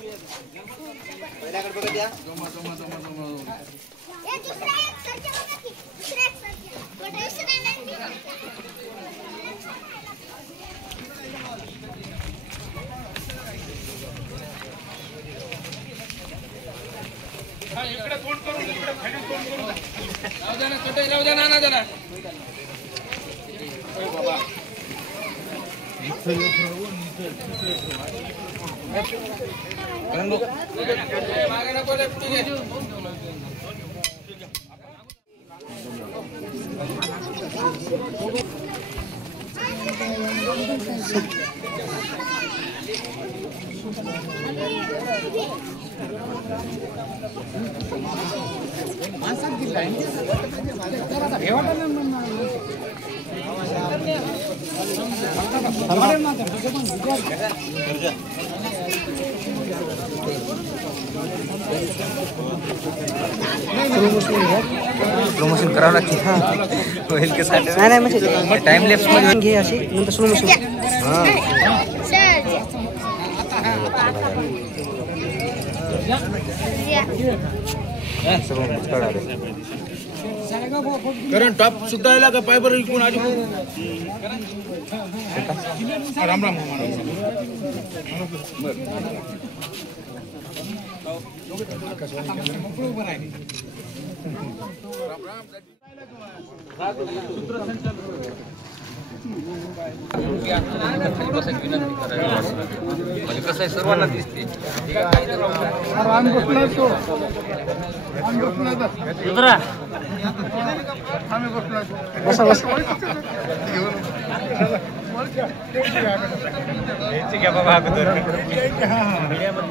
इकडे तोंड करून इकडे खाली तोंड करून लाव द्या ना कटे लाव द्या ना जरा ओय बाबा मागे नको ले प्रमोशन करावं लागते होईल के साथ नाही नाही म्हणजे टाइम लॅप्स मध्ये घे अशी नंतर स्लो मोशन कारण टॉप सुद्धा आला का पायबर इकडून आजी राम राम म्हणजे कसं आहे सर्वांना दिसते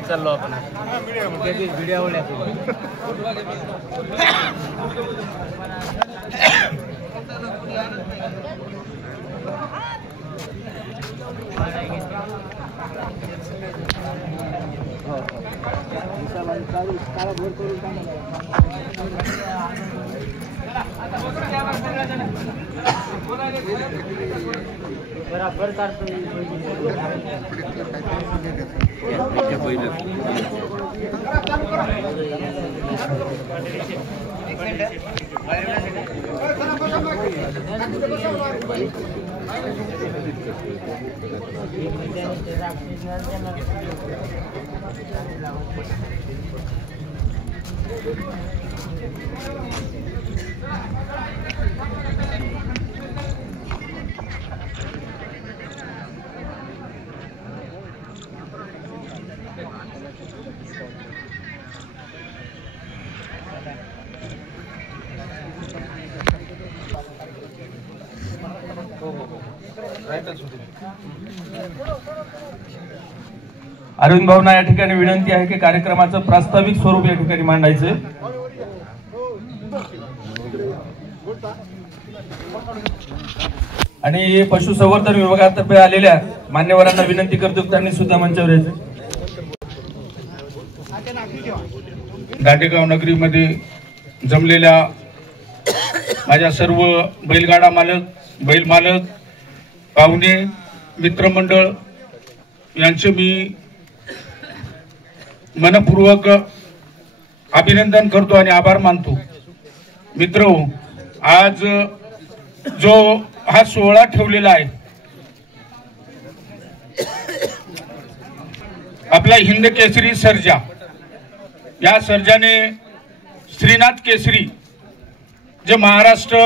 चाललो आपण बराबर काढतो अरविंद भाऊंना या ठिकाणी विनंती आहे की कार्यक्रमाचं प्रास्ताविक स्वरूप या ठिकाणी मांडायचं आणि पशुसंवर्धन विभागातर्फे आलेल्या मान्यवरांना विनंती करतो त्यांनी सुद्धा मंचावर यायचं. दांडेगाव नगरीमध्ये जमलेल्या माझ्या सर्व बैलगाडा मालक बैल मालक पाहुणे मित्रमंडळ यांचे मी मनपूर्वक अभिनंदन करतो आणि आभार मानतो. मित्रो, आज जो हा सोहळा ठेवलेला आहे आपला हिंद केसरी सर्जा, या सर्जाने श्रीनाथ केसरी जे महाराष्ट्र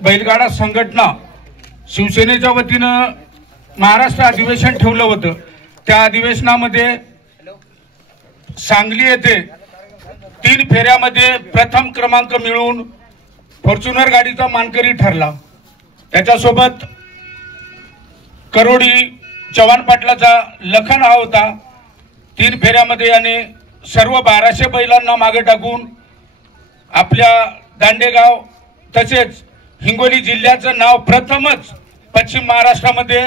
बैलगाडा संघटना शिवसेनेच्या वतीनं महाराष्ट्र अधिवेशन ठेवलं होतं. त्या अधिवेशनामध्ये सांगली येथे 3 फेऱ्यामध्ये प्रथम क्रमांक मिळवून फॉर्च्युनर गाडीचा मानकरी ठरला. त्याच्यासोबत करोडी चव्हाण पाटलाचा लखन हा होता. 3 फेऱ्यामध्ये आणि सर्व 1200 बैलांना मागे टाकून आपल्या दांडेगाव तसेच हिंगोली जिल्ह्याचं नाव प्रथमच पश्चिम महाराष्ट्रामध्ये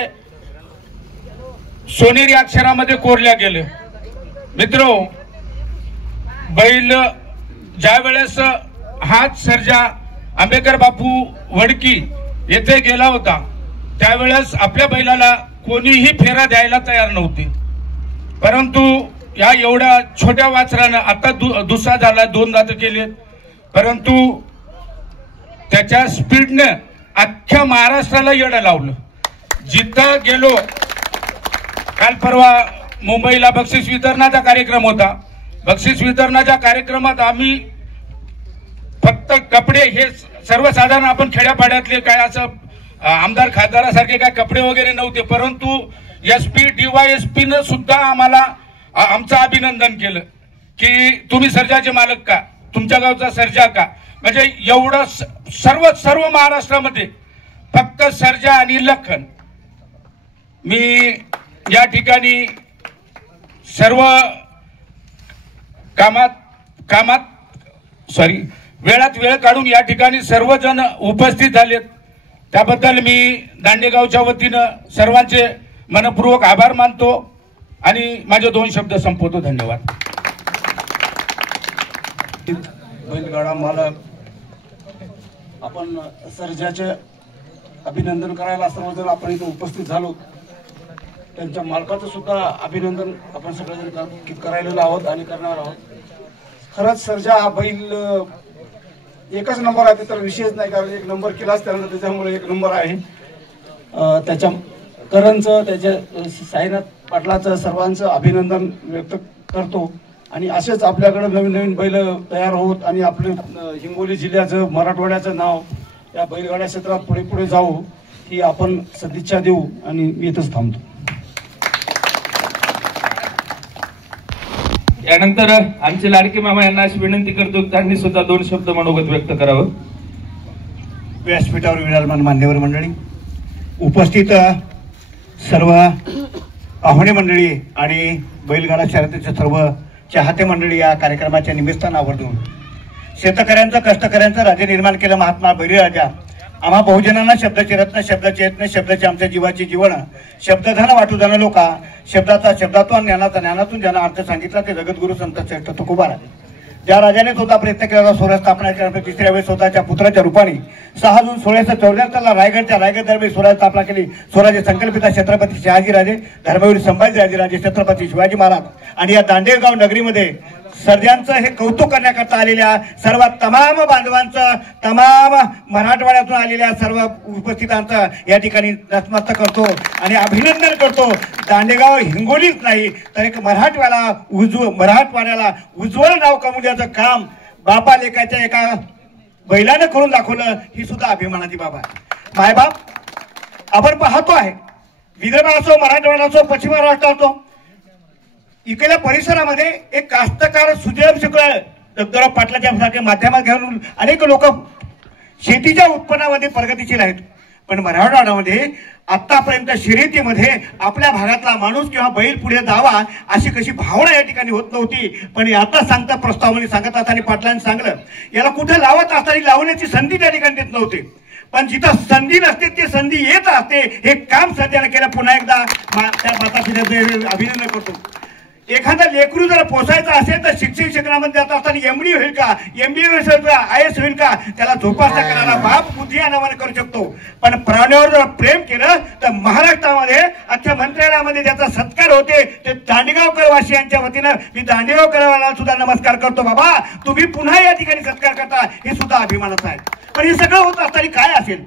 सोनेरी अक्षरामध्ये कोरल्या गेले. मित्रो, बैल ज्या वेळेस हाच सर्जा आंबेकर बापू वडकी येथे गेला होता त्यावेळेस आपल्या बैलाला कोणीही फेरा द्यायला तयार नव्हते. परंतु या एवढ्या छोट्या वासरानं आता दुसरा झाला, 2 दात केलेत, परंतु त्याच्या स्पीडनं अख्ख्या महाराष्ट्राला येडं लावलं. जिथं गेलो, काल परवा मुंबईला बक्षीस वितरणाचा कार्यक्रम होता. बक्षीस वितरणाच्या कार्यक्रमात आम्ही फक्त कपडे, हे सर्वसाधारण आपण खेड्यापाड्यातले काय असं आमदार खासदारासारखे काय कपडे वगैरे नव्हते, परंतु SP DYSP न सुद्धा आम्हाला आमचं अभिनंदन केलं की तुम्ही सर्जाचे मालक का, तुमच्या गावचा सर्जा का. म्हणजे एवढं सर्व महाराष्ट्रामध्ये फक्त सर्जा आणि लखन. मी या ठिकाणी सर्व वेळात वेळ काढून या ठिकाणी सर्वजण उपस्थित झालेत, त्याबद्दल मी दांडेगावच्या वतीनं सर्वांचे मनपूर्वक आभार मानतो आणि माझे 2 शब्द संपवतो. धन्यवाद. बैलगाडा मालक, आपण सर्जाचे अभिनंदन करायला सर्वजण आपण इथे उपस्थित झालो. त्यांच्या मालकाचं सुद्धा अभिनंदन आपण सगळेजण करायला आहोत आणि करणार आहोत. खरंच सर्जा हा बैल एकच नंबर आहे, तर विषयच नाही, कारण 1 नंबर केलाच त्यानंतर, त्याच्यामुळे 1 नंबर आहे. त्याच्या करणचं, त्याच्या साईनाथ पाटलाचं सर्वांचं अभिनंदन व्यक्त करतो. आणि असेच आपल्याकडे नवीन नवीन बैल तयार होत आणि आपले हिंगोली जिल्ह्याचं, मराठवाड्याचं नाव या बैलगाड्या क्षेत्रात पुढे पुढे जाऊ ही आपण सदिच्छा देऊ. आणि मी इथंच थांबतो. यानंतर आमचे लाडके मामा यांना अशी विनंती करतो, त्यांनी सुद्धा 2 शब्द मनोगत व्यक्त करावं. व्यासपीठावर विराजमान मान्यवर मंडळी, उपस्थित सर्व पाहुणे मंडळी आणि बैलगाडा शर्यतीचे सर्व चाहते मंडळी, या कार्यक्रमाच्या निमित्तानं आवर्जून शेतकऱ्यांचं, कष्टकऱ्यांचं राज्य निर्माण केलं महात्मा बळीराजा. आम्हा बहुजनांना शब्दाचे रत्न, शब्दाचे यत्न, शब्दाचे आमच्या जीवाची जीवन, शब्दधन वाटू जाणं लोका, शब्दाचा शब्दातून, ज्ञानाचा ज्ञानातून ज्यांना अर्थ सांगितला ते जगद्गुरु संत श्रेष्ठ तुकोबाराय. ज्या राजाने स्वतः प्रयत्न केला स्वराज स्थापना करण्यासाठी, 3ऱ्या वेळेस स्वतःच्या पुत्राच्या रूपाने 6 जून 1674 रायगडच्या रायगड दरबारी स्वराज स्थापना केली. स्वराज्य संकल्पिता छत्रपती शहाजीराजे, धर्मवीर संभाजीराजे, छत्रपती शिवाजी महाराज. आणि या दांडेगाव नगरीमध्ये सर्जांचं हे कौतुक करण्याकरता आलेल्या सर्व तमाम बांधवांचं, तमाम मराठवाड्यातून आलेल्या सर्व उपस्थितांचं या ठिकाणी नतमस्तक करतो आणि अभिनंदन करतो. दांडेगाव हिंगोलीच नाही तर एक मराठवाड्याला उज्ज्वल नाव कमवण्याचं काम बापा लेकाच्या एका बैलानं करून दाखवलं, ही सुद्धा अभिमानाची बाब आहे. मायबाप आपण पाहतो आहे, विदर्भ असो, मराठवाडा असो, पश्चिम महाराष्ट्र असो, इकडल्या परिसरामध्ये एक कास्तकार सुजय शुक्ल दत्तराव पाटलाच्या सारख्या माध्यमात घेऊन अनेक लोक शेतीच्या उत्पन्नामध्ये प्रगतीशील आहेत. पण मराठवाड्यामध्ये आतापर्यंत शर्यतीमध्ये आपल्या भागातला माणूस किंवा बैल पुढे जावा अशी कशी भावना या ठिकाणी होत नव्हती. पण आता सांगता प्रस्तावने सांगत असताना पाटलांनी सांगलं, याला कुठे लावत असताना लावण्याची संधी त्या ठिकाणी देत नव्हते. पण जिथं संधी नसते ती संधी येत असते. हे काम सध्यानं केलं. पुन्हा एकदा त्या मातापित्याचं अभिनंदन करतो. एखादा लेकरू जर पोसायचं असेल तर शिक्षणामध्ये जात असताना MD होईल का, MBA होईल का, IAS होईल का, त्याला जोपासना करायला बाप बुद्धी अनावाने करू शकतो. पण प्राण्यावर जर प्रेम केलं तर महाराष्ट्रामध्ये अख्ख्या मंत्रालयामध्ये ज्याचा सत्कार होते ते दांडेगावकर वासियांच्या वतीनं मी दांडेगावकरांना सुद्धा नमस्कार करतो. बाबा तुम्ही पुन्हा या ठिकाणी सत्कार करता, हे सुद्धा अभिमानाचं आहे. पण हे सगळं होत असताना काय असेल,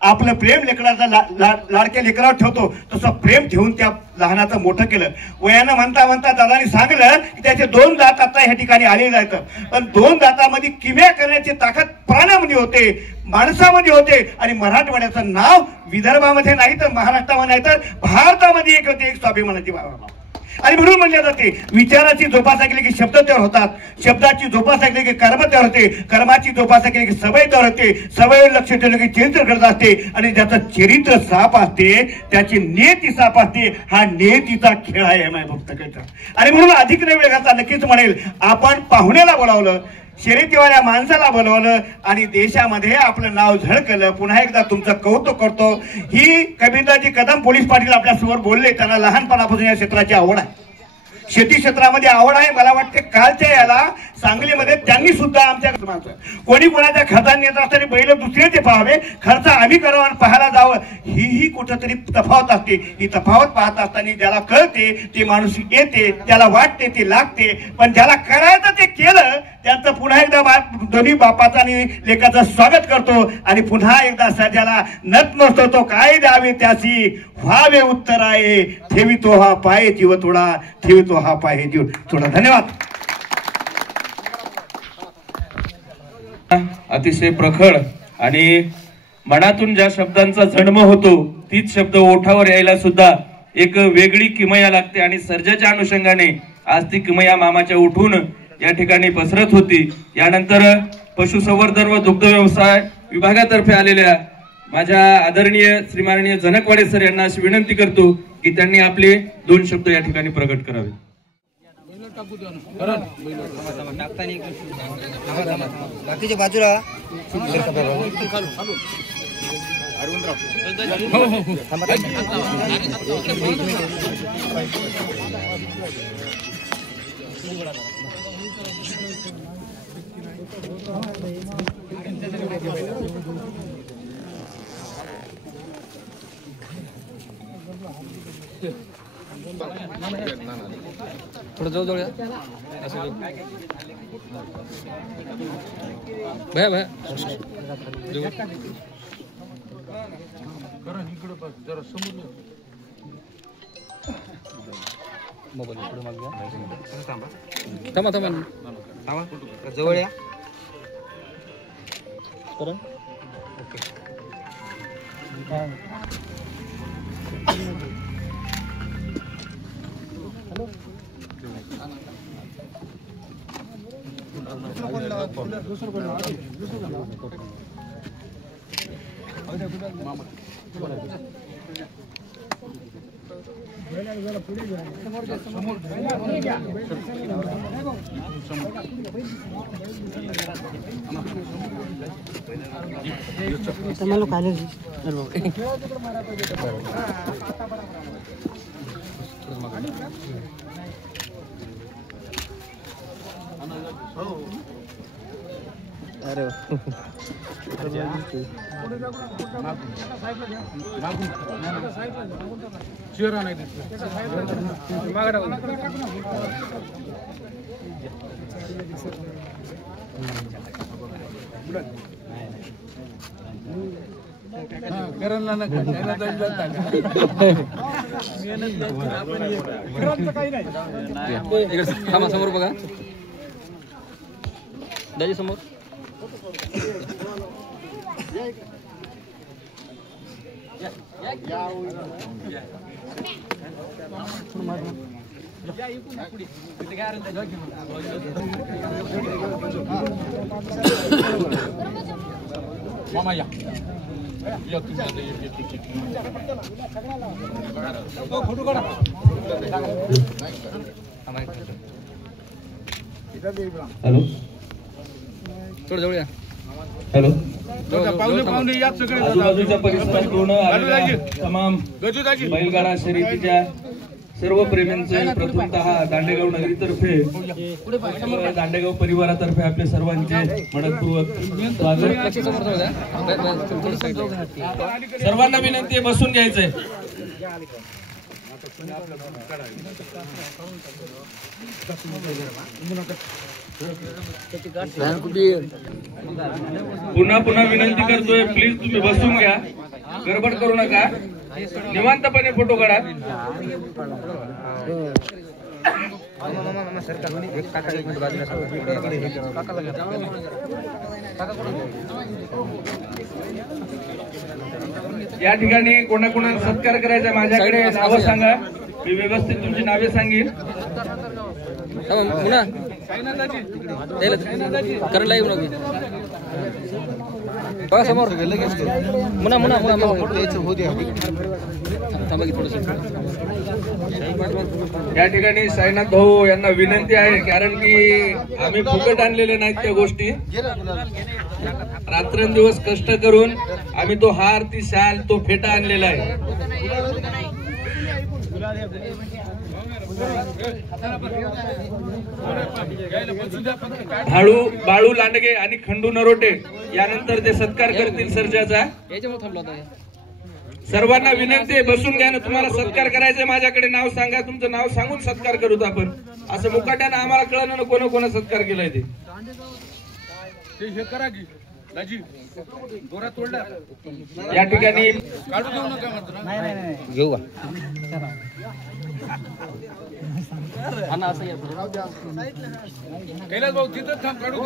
आपलं प्रेम लेकराचा लाडक्या लेकरावर ठेवतो तसं प्रेम ठेवून त्या लहानाचं मोठं केलं. वयानं म्हणता म्हणता दादानी सांगलं की त्याचे 2 दात आता ह्या ठिकाणी आलेले आहेत. पण 2 दातामध्ये किम्या करण्याची ताकद प्राण्यामध्ये होते, माणसामध्ये होते. आणि मराठवाड्याचं नाव विदर्भामध्ये नाही तर महाराष्ट्रामध्ये नाही तर भारतामध्ये एक होते, एक स्वाभिमानाची बाबा. आणि म्हणून म्हणले जाते विचाराची जोपासना केली की शब्द तयार होतात, शब्दाची जोपासना केली की कर्म तयार होते, कर्माची जोपासना केली की सवय तयार होते, सवयीवर लक्ष ठेवलं की चरित्र घडत असते. आणि ज्याचं चरित्र साफ असते त्याची नियती साफ असते. हा नियतीचा खेळ आहे माय भक्त कहता. आणि म्हणून अधिक नाही वेळ घातला, नक्कीच म्हणेल आपण पाहुण्याला बोलावलं, शर्यतीवाल्या माणसाला बोलवलं आणि देशामध्ये आपलं नाव झळकलं. पुन्हा एकदा तुमचं कौतुक करतो. ही कबीरदाजी कदम पोलीस पाटील आपल्या समोर बोलले, त्यांना लहानपणापासून या क्षेत्राची आवड आहे, शेती क्षेत्रामध्ये आवड आहे. मला वाटते कालच्या याला सांगलीमध्ये त्यांनी सुद्धा आमच्या कोणी कोणाच्या खर्चाने येत असताना बैल दुसरे ते पाहावे, खर्च आम्ही करावा आणि पाहायला जावं, ही कुठंतरी तफावत असते. ही तफावत पाहत असताना ज्याला कळते ते माणूस येते, त्याला वाटते ते लागते, पण ज्याला करायचं ते केलं त्यांचं पुन्हा एकदा दोन्ही बापाचं आणि लेकाचं स्वागत करतो आणि पुन्हा एकदा सर्जाला नतमस्तक तो काय द्यावे त्यासी व्हावे उत्तर आहे, ठेवितो हा पाय जीव थोडा, ठेवितो हा पाय जीव थोडा. धन्यवाद. अतिशय प्रखळ आणि मनातून ज्या शब्दांचा जन्म होतो तीच शब्द ओठावर यायला सुद्धा एक वेगळी किमया लागते आणि सर्जाच्या अनुषंगाने आज ती किमया मामाच्या उठून या ठिकाणी पसरत होती. यानंतर पशुसंवर्धन व दुग्ध व्यवसाय विभागातर्फे आलेल्या माझ्या आदरणीय श्रीमाननीय जनकवाडे सर यांना अशी विनंती करतो की त्यांनी आपले 2 शब्द या ठिकाणी प्रकट करावे. बाकीच्या बाजूला थोडं जवळ या भया भया मोबाईल पुढे माग थांबा थांबा थांबा जवळ या करण okay. Teman lu kali sih. Aduh. थांबा समोर बघा दाजी समोर मामा या फोटो काढा हॅलो थोडं जवळ या हॅलो पाहुणे या सगळे आजूबाजूच्या परिसरातून आलेल्या तमाम बैलगाडा शर्यतीच्या सर्व प्रेमींचे प्रथमतः दांडेगाव नगरीतर्फे दांडेगाव परिवारातर्फे आपले सर्वांचे मनपूर्वक स्वागत. सर्वांना विनंती आहे बसून घ्यायचंय. पुन्हा पुन्हा विनंती करतोय प्लीज तुम्ही बसून घ्या, गडबड करू नका, निवांतपणे फोटो काढा. या ठिकाणी कोणाकोणाला सत्कार करायचा माझ्याकडे नावं सांगा, मी व्यवस्थित तुमची नावे सांगेन. करायला येऊ नका बघा समोर मुना मुना मुना थांबा की थोडंसं. या ठिकाणी साईनाथ भाऊ यांना विनंती आहे, कारण की आम्ही फुकट आणलेले नाहीत त्या गोष्टी. रात्रंदिवस कष्ट करून आम्ही तो हार, ती शाल, तो फेटा आणलेला आहे. बाळू लांडगे आणि खंडू नरोटे यानंतर ते सत्कार करतील सर्जाचा. सर्वांना विनंती आहे, बसून घ्या ना. तुम्हाला सत्कार करायचंय, माझ्याकडे नाव सांगा, तुमचं नाव सांगून सत्कार करूत आपण. असं मुकाट्यानं आम्हाला कळलं ना कोणा कोणा सत्कार केलाय ते. या ठिकाणी घेऊ का? कैलास भाऊ तिथं थांब, काढू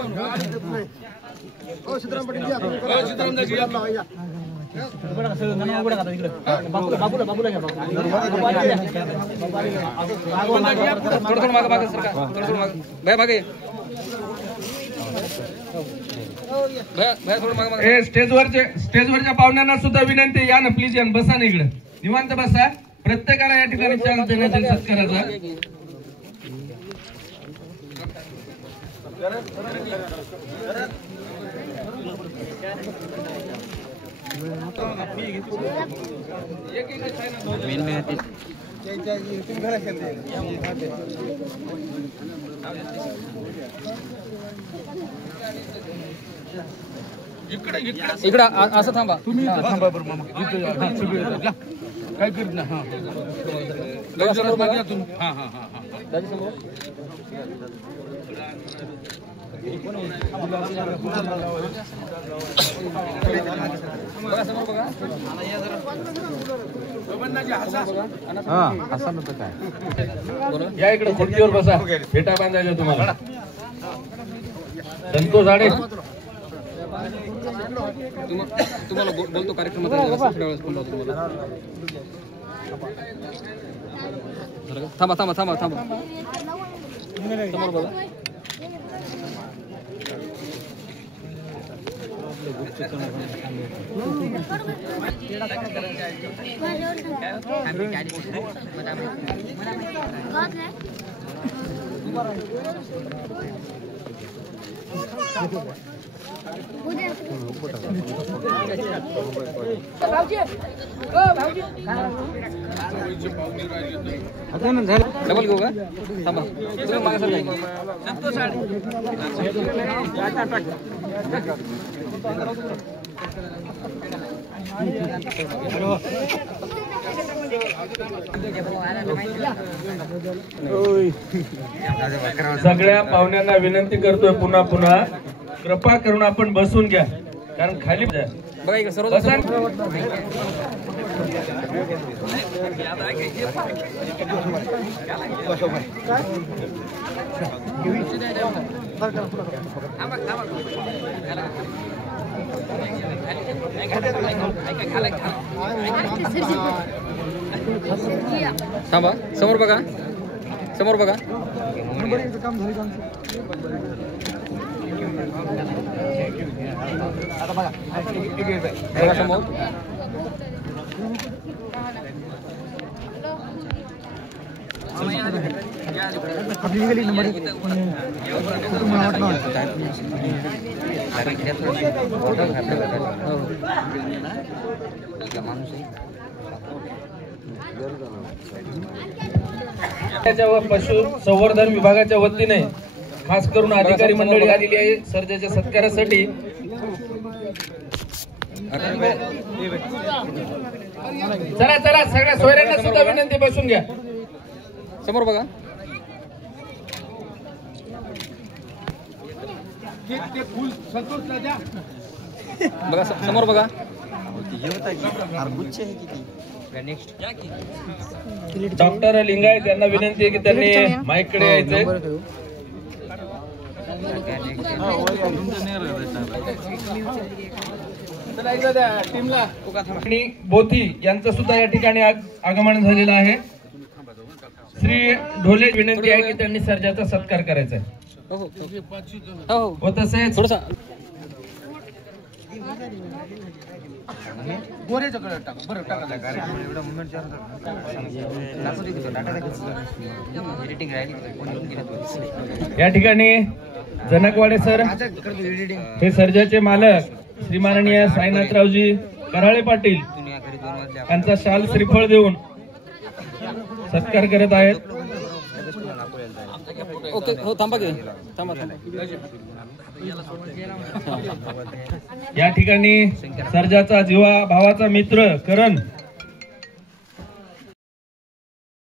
स्टेजवरच्या पाहुण्यांना सुद्धा विनंती, या ना प्लीज, या बसा ना इकडे, निवांत बसा. प्रत्येकाला या ठिकाणी चान्स देण्यात येईल सत्काराचा. इकडं असं थांबा. तुम्ही थांबा बरं मामा. काय करीत ना. हा तुम्ही. हा हा हा हा. या इकडे खुर्चीवर बसा, फेटा बांधायचा तुम्हाला. संतोष आडे तुम्हाला बोलतो कार्यक्रमात. थांबा थांबा थांबा थांबा. समोर बघा. डबल घेऊ का? थांबा. तुम्ही मागे सर. सगळ्या पाहुण्यांना विनंती करतोय पुन्हा पुन्हा, कृपा करून आपण बसून घ्या, कारण खाली बघा इकडे सर्व थांबा. समोर बघा, समोर बघा. बघा समोर. पशु संवर्धन विभागाच्या वतीने खास करून अधिकारी मंडळी आलेली आहे सर्जाच्या सत्कारासाठी. चला चला, सगळ्या सोयऱ्यांना सुद्धा विनंती, बसून घ्या. समोर बघा. बघा समोर बघा. डॉक्टर लिंगायत यांना विनंती आहे की त्यांनी माईक कडे यायचंय. आणि बोथी यांचं सुद्धा या ठिकाणी आगमन झालेलं आहे. श्री ढोले विनंती आहे की त्यांनी सर्जाचा सत्कार करायचा आहे. व तसेच थोडसा या ठिकाणी जनकवाडे सर हे सर्जाचे मालक श्री माननीय साईनाथरावजी कराळे पाटील यांचा शाल श्रीफळ देऊन सत्कार करत आहेत. ओके हो थांबा की थांबा या ठिकाणी सर्जाचा जीवा भावाचा मित्र करण